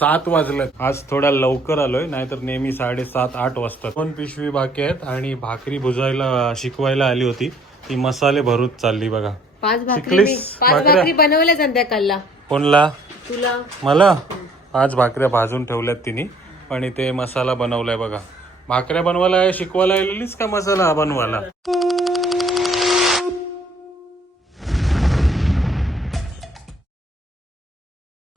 7 वाजले. आज थोडा लवकर आलोय, नाहीतर नेहमी 7:30-8 वाजता. 2 पिशवी बाकी आहेत आणि भाकरी भुजायला शिकवायला आली होती ती मसाले भरूच चालली बघा. 5 भाकरी बनवल्या संध्याकाळला. कोणला? तुला. मला 5 भाकऱ्या भाजून ठेवल्यात तिने आणि ते मसाला बनवलाय बघा. भाकऱ्या बनवायला शिकवायला आलेलीच का मसाला बनवायला?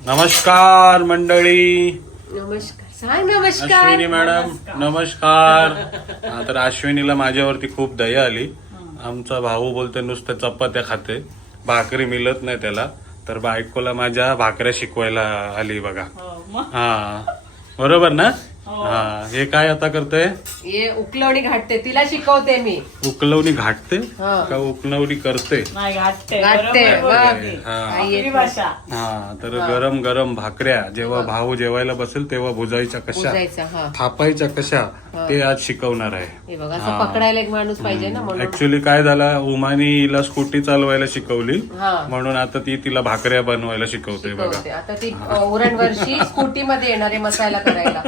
नमस्कार मंडळी. नमस्कार. सांग नमस्कार. अश्विनी मॅडम नमस्कार. तर अश्विनीला माझ्यावरती खूप दया आली. आमचा भाऊ बोलते नुसतं चपात्या खाते, भाकरी मिळत नाही त्याला, तर बायकोला माझ्या भाकऱ्या शिकवायला आली बघा. हा बरोबर ना? हा. हे काय आता करते? हे उकलवणी घाटते, तिला शिकवते मी. उकलवणी घाटते का उकलवणी करते? घाटते. हा. तर गरम गरम भाकऱ्या जेव्हा भाऊ जेवायला बसेल तेव्हा भुजायच्या कशा, थापायच्या कशा, ते आज शिकवणार आहे. हे बघा, असं पकडायला एक माणूस पाहिजे ना. म्हणून ऍक्च्युली काय झालं, उमानीला स्कूटी चालवायला शिकवली म्हणून आता ती तिला भाकऱ्या बनवायला शिकवते बघा. आता ती उरणवर्षी स्कूटी मध्ये येणारे मसाला करायला.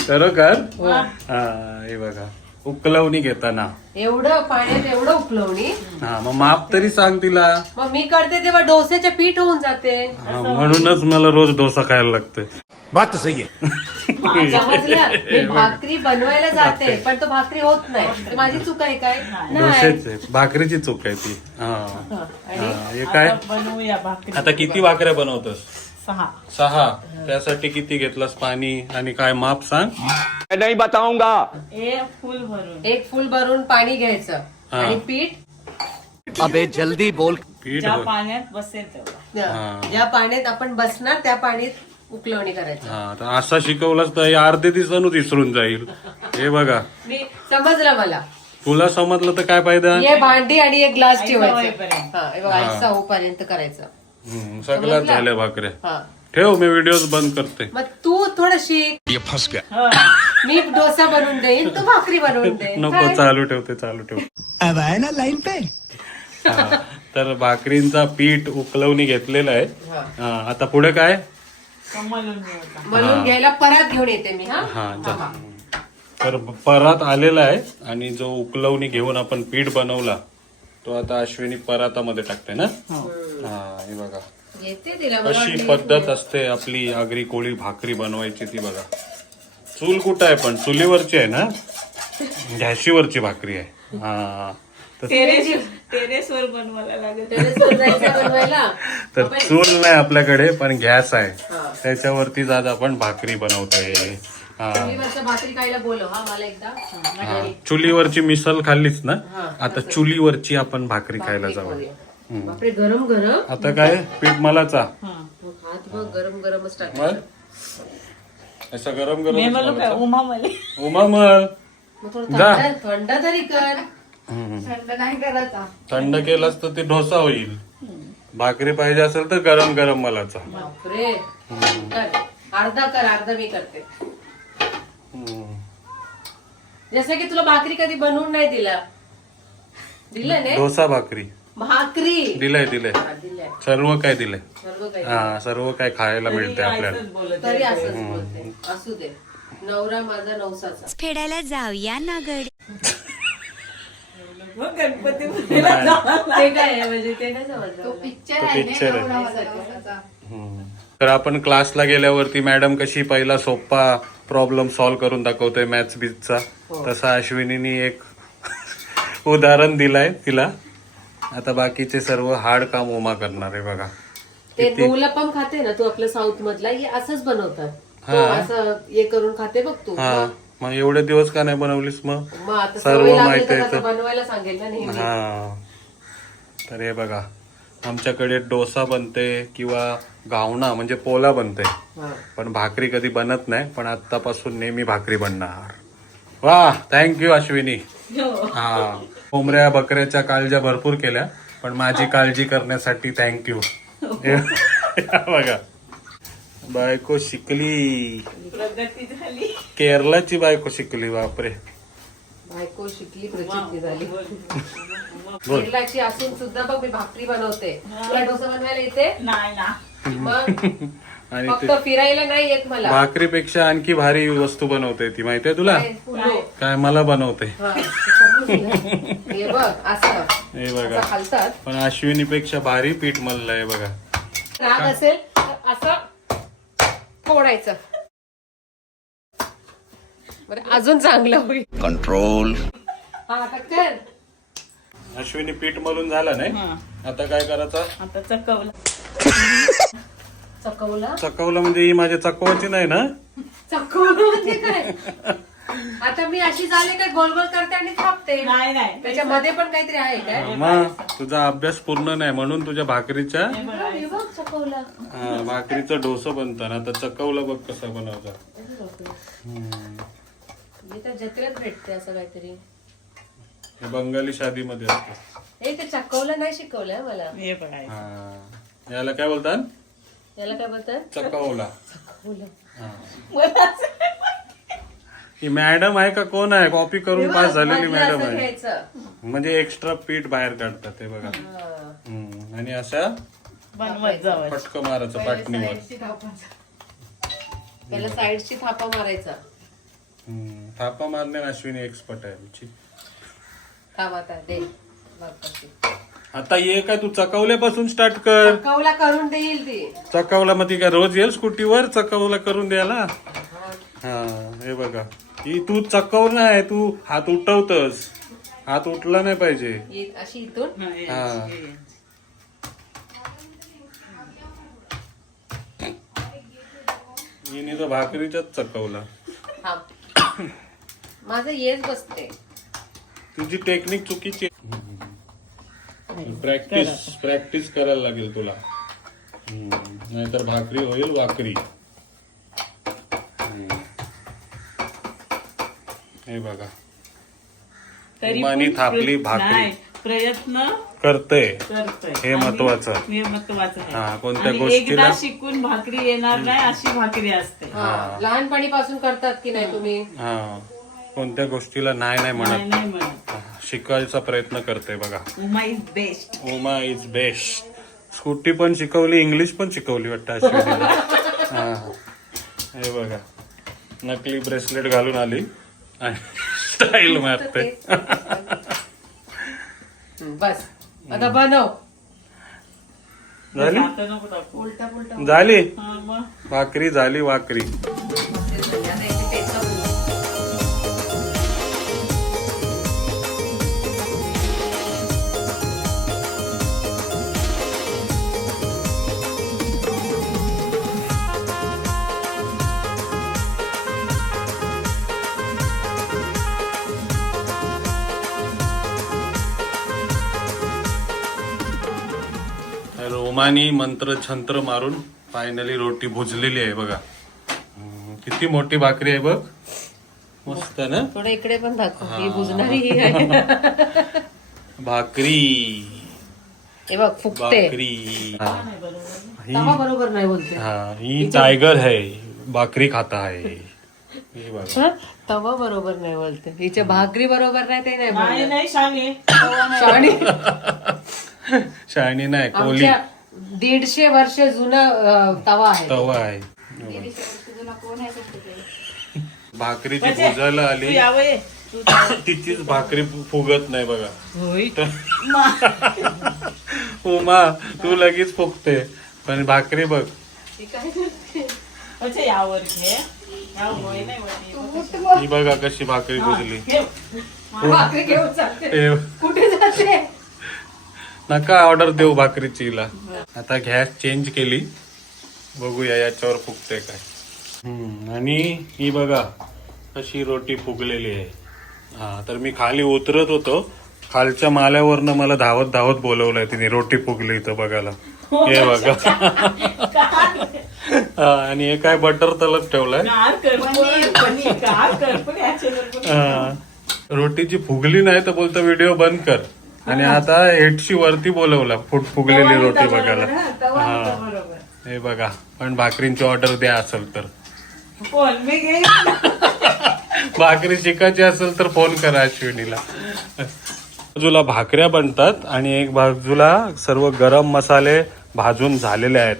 खरोखर. हे बघा, उकलवणी घेताना एवढं पाण्यात एवढं उकलवणी. हा, मग माप तरी सांग तिला. मग मी करते तेव्हा डोस्याचं पीठ होऊन जाते. म्हणूनच मला रोज डोसा खायला लागतोय. बात सही आहे. समजलं. मी भाकरी बनवायला जाते पण तो भाकरी होत नाही. माझी चूक आहे काय? डोसेचे भाकरीची चूक आहे ती. हे काय आता किती भाकऱ्या बनवतोस? 6. त्यासाठी किती घेतलास पाणी आणि काय माप सांग? नाही बताऊंगा. एक फुल भरून पाणी घ्यायचं आणि पीठ. अबे जल्दी बोल. पीठ पाण्यात बसेल तेव्हा. ज्या पाण्यात आपण बसणार त्या पाण्यात उकलवणी करायची. हा, तर असा शिकवलास तर अर्धे दिवसानच विसरून जाईल. हे बघा, मी समजलं मला. तुला समजलं तर काय फायदा? हे भांडी आणि एक ग्लास ठेवायचं. हे बघा, ऐसा होईपर्यंत करायचं. सगळ्यात झाल्या भाकऱ्या. हा. ठेव, मी व्हिडिओ बंद करते. मग तू थोडं शिक. फस गया. मी डोसा बनवून देईन, तू भाकरी बनवून दे. नको, चालू ठेव. अब आए ना लाइन पे. तर भाकरींचा पीठ उकलवणी घेतलेला आहे. आता पुढे काय? बनवून घ्यायला परत घेऊन येते मी. हा. तर परात आलेला आहे आणि जो उकलवणी घेऊन आपण पीठ बनवला तो आता अश्विनी परातामध्ये टाकते ना. हा, हे बघा येते तिला. अशी पद्धत असते आपली आगरी कोळी भाकरी बनवायची. ती बघा, चूल कुठं आहे? पण चुलीवरची आहे ना, गॅशीवरची भाकरी आहे. हा, टेरेसवर बनवायला लागेल. बनवायला. तर चूल नाही आपल्याकडे, पण गॅस आहे, त्याच्यावरतीच आज आपण भाकरी बनवतोय. भाकरी खायला बोलव. हा, मला एकदा. चुलीवरची मिसल खाल्लीच ना, आता चुलीवरची आपण भाकरी खायला जाऊ. बापरे, गरम गरम. आता काय पीठ मलाचा हात बघ, गरम गरमच टाक. असं गरम गरम उमा मग थंड तरी कर. थंड केलास तर ते डोसा होईल. भाकरी पाहिजे असेल तर गरम गरम मलाचा. बापरे, अर्धा कर, अर्धा मी करते. जसं की तुला भाकरी कधी बनवून नाही दिलं नाही. डोसा भाकरी भाकरी दिलंय. सर्व काय दिलंय. सर्व काही. सर्व काय खायला मिळते आपल्याला. तरी असंच बोलते. असू दे, नवरा माझा नवसाचा. फेडायला जाऊया ना गड. गणपती ते काय आहे म्हणजे ते नाही समजलं. तो पिक्चर आहे. तर आपण क्लासला गेल्यावरती मॅडम कशी पहिला सोपा प्रॉब्लेम सॉल्व्ह करून दाखवतोय मॅथ्स बीचचा, तसा अश्विनीने एक उदाहरण दिलाय तिला. आता बाकीचे सर्व हार्ड काम उमा करणार आहे बघा. ते नूलपम खाते ना तू, आपल्या साऊथ मधला, हे असंच बनवतात. असं हे करून खाते बघ तू. मग एवढे दिवस का नाही बनवलीस? मग आता सर्व माहिती आहे बनवायला सांगेल ना नेहमी. हा. तर हे बघा, आमच्याकडे डोसा बनते किंवा घावना म्हणजे पोला बनते, पण भाकरी कधी बनत नाही. पण आतापासून नेहमी भाकरी बनणार. वा, थँक्यू अश्विनी. हा, कोंबड्या बकऱ्याच्या काळज्या भरपूर केल्या, पण माझी काळजी करण्यासाठी थँक्यू. बघा, बायको शिकली, प्रगती झाली. केरलाची बायको शिकली. बापरे, बायको शिकली, प्रचिती झाली. केरलाची असून सुद्धा बघ मी भाकरी बनवते. तुला डोसा बनवायला येते? नाही ना. मग आणि फक्त फिरायला नाही येत मला. भाकरीपेक्षा आणखी भारी वस्तू बनवते ती, माहितीये तुला? पुलाव. काय मला बनवते. हा, हे बघ असं हे बघा. असं खालतात. पण अश्विनीपेक्षा भारी पीठ मळलंय बघा. राग असेल तर असं फोडायचं. बरं अजून चांगलं होईल. कंट्रोल. हा आता कर. अश्विनी पीठ मळून झालं नाही. हा. आता काय करायचं? आता चकवलं. चकवला. चकवलं म्हणजे ही माझ्या चकवाची नाही ना? चकवलं म्हणजे काय? आता मी अशी झाले काय गोल गोल करते आणि थापते. नाही नाही. त्याच्यामध्ये पण काहीतरी आहे काय? मग तुझा अभ्यास पूर्ण नाही म्हणून तुझ्या भाकरीच्या हे बघ चकवला. भाकरीचं डोसं बनतं ना. आता चकवलं बघ कसं बनवतं. मी तर जत्रेत भेटते असं काहीतरी. हे बंगाली शादीमध्ये असतं. हे ते चकवलं नाही शिकवलंय मला. हे बघायचं. हा. याला काय बोलतात? याला काय बोलतात? चकवला. चकवलं. ही मॅडम आहे का कोण आहे? कॉपी करून पास झालेली मधलं मॅडम असं आहे. घ्यायचं. म्हणजे एक्स्ट्रा पीठ बाहेर काढतात हे बघा. हा. आणि अशा बनवत जावं. फटकं मारायचं पाटणीवर. साईडची थापा. पहिला साईडची थापा मारायचा. थापा मारणे अश्विनी एक्सपर्ट आहे आमची. थांब आता दे. बघ कशी. आता ये काय तू चकवल्यापासून स्टार्ट कर. चकवला करून देईल ती. चकवला मग ती काय रोज येईल स्कूटीवर चकवला करून द्यायला? हा हे बघा. ही तू चकव नाही, तू हात उठवतस. हात उठला नाही पाहिजे. अशी इथून. हा. हिने तर भाकरीच्याच चकवला. थांब. माझं येच बसते. तुझी टेक्निक चुकीची. प्रॅक्टिस करायला लागेल तुला. नाहीतर भाकरी होईल वाकरी. हे बघा. तरी उमानी पण थापली भाकरी. नाही, प्रयत्न करते. करतोय. हे आणि महत्वाचं. हे महत्वाचं आहे. हा, कोणत्या आणि गोष्टीला- एकदा शिकून भाकरी येणार नाही अशी भाकरी असते. हा. लहानपणीपासून करतात की नाही तुम्ही? हा. कोणत्या गोष्टीला नाही नाही नाही म्हणत. नाही म्हणत. शिकायचा प्रयत्न करते बघा. Uma is best. Uma is best. Scooty पण शिकवली, इंग्लिश पण शिकवली वाटतं अश्विनीला. हा. हे बघा. नकली ब्रेसलेट घालून आली आणि स्टाईल मारते. बस आता बनव. झाली आता नको टाकू. उलटा पुलटा. झाली हा, मग. भाकरी झाली वाकरी. आता याची पेचा बनव. रोमानी मंत्र छंत्र मारून फायनली रोटी भुजलेली आहे बघा. किती मोठी भाकरी आहे बघ. मस्त ना. थोडं इकडे पण दाखव. ही बुजणारी ही आहे. भाकरी हे बघ फुकते. भाकरी. तवा बरोबर नाही बोलते. हा ही टायगर है भाकरी खाता है. हे बघा. हा? तवा बरोबर नाही बोलते. हिच्या भाकरी बरोबर नाही ते नाही नाही बोलत. नाही शाने. शाणी. शायनी नाही कोली आमच्या 150 वर्ष जुना तवा आहे. तवा आहे. भाकरीची भुजायला तू आली. यावं ये. तू जावं. तिचीच भाकरी फुगत नाही बघा. होय. उमा तू लगेच फुगते पण भाकरी बघ. अच्छा यावर घे. यावर होय नाही होत. ही बघा कशी भाकरी भुजली. ठेव. भाकरी घेऊन चालते. ए, कुठे जाते? नका ऑर्डर देऊ भाकरीची हिला. आता गॅस चेंज केली. बघूया याच्यावर फुगते काय. आणि ही बघा कशी रोटी फुगलेली आहे. हा तर मी खाली उतरत होतो. खालच्या माल्यावरनं मला धावत धावत बोलवलंय तिने रोटी फुगली इथं बघायला. हे बघा. हा, आणि हे काय बटर तलत ठेवलाय. कार कर. कार कर पण याच्यावर पण. हा. रोटीची फुगली नाही तर बोलतो व्हिडिओ बंद कर. आणि आता 800 वरती बोलवला फुगलेली रोटी बघायला. हा बरोबर. हे बघा. पण भाकरींची ऑर्डर द्या असेल तर. कोण मी घे. भाकरी शिकायची असेल तर फोन करा अश्विनीला. बाजूला भाकऱ्या बनतात आणि एक बाजूला सर्व गरम मसाले भाजून झालेले आहेत.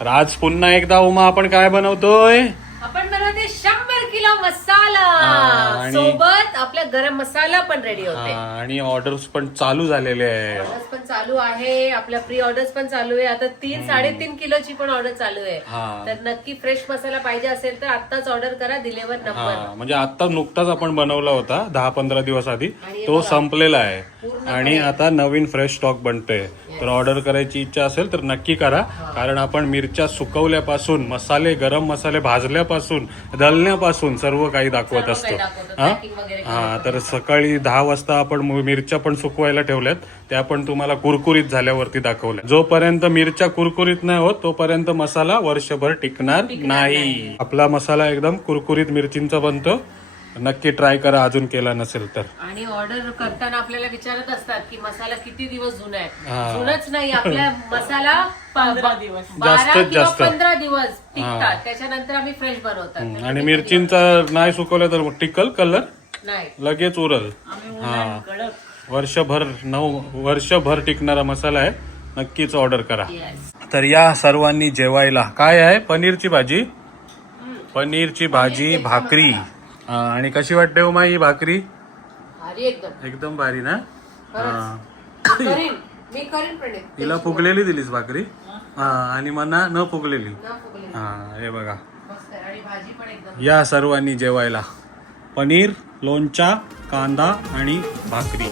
तर आज पुन्हा एकदा उमा आपण काय बनवतोय? आपण बनवते 100 किलो मसाला आणि- सोबत आपला गरम मसाला पण रेडी होते. आणि ऑर्डर्स पण चालू झालेले आहे. ऑर्डर्स पण चालू आहे, आपल्या प्री ऑर्डर्स पण चालू आहे. आता 3-3.5 किलोची पण ऑर्डर चालू आहे. हा. तर नक्की फ्रेश मसाला पाहिजे असेल तर आताच ऑर्डर करा, दिलेवर नंबर. म्हणजे आता नुकताच आपण बनवला होता 10-15 दिवस आधी, आणि तो बघा, संपलेला आहे पूर्णपणे. आणि आता नवीन फ्रेश स्टॉक बनतोय. तर ऑर्डर करायची इच्छा असेल तर नक्की करा, कारण आपण मिरच्या सुकवल्यापासून मसाले गरम मसाले भाजल्यापासून दळण्यापासून सर्व काही दाखवत सर्व असतो. काही दाखवतो, हा packing वगैरे हा तर सकाळी 10 वाजता आपण मिरच्या पण सुकवायला ठेवल्यात, त्या पण तुम्हाला कुरकुरीत झाल्यावरती दाखवल्या. जोपर्यंत मिरच्या कुरकुरीत नाही होत तोपर्यंत मसाला वर्षभर टिकणार नाही. आपला मसाला एकदम कुरकुरीत मिरचींचा बनतो. नक्की ट्राय करा अजून केला नसेल तर. आणि ऑर्डर करताना आपल्याला विचारत असतात की मसाला किती दिवस जुना आहे. हा. जुनच नाही, आपला मसाला 15 दिवस. 12 जास्तीत किंवा जास्त. 15 दिवस टिकतात. त्याच्यानंतर आम्ही फ्रेश बनवतात. आणि मिरचींचा नाही सुकवलं तर टिकल कलर नाही, लगेच उरल. आम्ही उन्हाळ्यात कडक वर्षभर टिकणारा मसाला आहे. नक्कीच ऑर्डर करा. Yes. तर या सर्वांनी जेवायला काय आहे? पनीरची भाजी, पनीरची भाजी, भाकरी. आणि कशी वाटते उमा ही भाकरी? भारी एकदम. एकदम भारी ना? मी करीन प्रणित. तिला फुगलेली दिलीस भाकरी आणि मना न फुगलेली. ना फुगले. हा हे बघा, मस्त आहे. आणि भाजी पण एकदम. या सर्वांनी जेवायला पनीर, लोणचा, कांदा आणि भाकरी.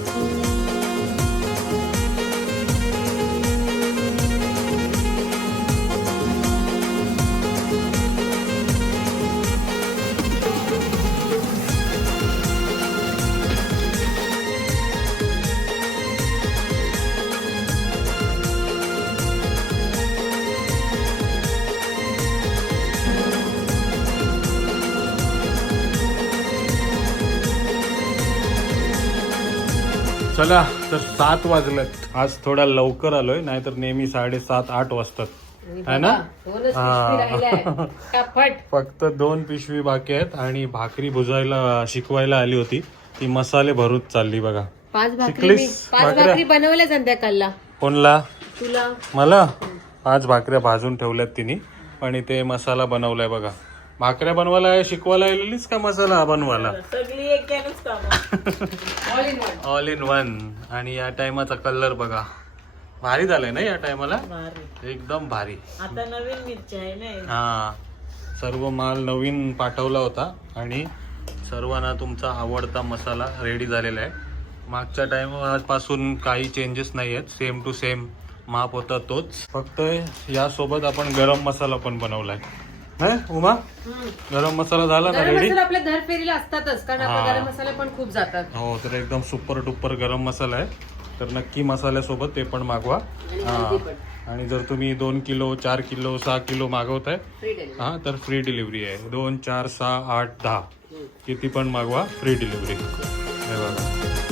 चला तर 7 वाजलेत. आज थोडा लवकर आलोय, नाहीतर नेहमी 7:30-8 वाजतात है ना? दोनच पिशवी राहिल्या आहेत. फटाफट. फक्त 2 पिशवी बाकी आहेत आणि भाकरी भुजायला शिकवायला आली होती ती मसाले भरूच चालली बघा. 5 भाकरी शिकलीस? 5 भाकऱ्या? भाकरी बनवल्या संध्याकाळला कोणला? तुला. मला 5 भाकऱ्या भाजून ठेवल्यात तिने आणि ते मसाला बनवलाय बघा. भाकऱ्या बनवायला शिकवायला आलेलीस का मसाला बनवायला? सगळी एकट्यानेच काम. All in one. All in one. आणि या टायमाचा कलर बघा, भारी झालाय ना या टायमाला, भारी. एकदम भारी. आता नवीन मिरची आहे ना. हा, सर्व माल नवीन पाठवला होता आणि सर्वांना तुमचा आवडता मसाला रेडी झालेला आहे. मागच्या टाइमपासून काही चेंजेस नाही आहेत, सेम टू सेम माप होता तोच. फक्त यासोबत आपण गरम मसाला पण बनवलाय. है उमा? गरम मसाला झाला ना गरम रेडी? मसाला आपल्या दर फेरीला असतातच, कारण आपल्या हा. गरम मसाले पण खूप जातात. हो, तर एकदम सुपर डुपर गरम मसाला आहे. तर नक्की मसाल्यासोबत ते पण मागवा. आणि हा. हळदी पण. आणि जर तुम्ही 2 किलो 4 किलो 6 किलो मागवताय फ्री डिलिव्हरी. हा तर फ्री डिलिव्हरी आहे. 2, 4, 6, 8, 10 किती पण मागवा, फ्री डिलिव्हरी. हे बघा.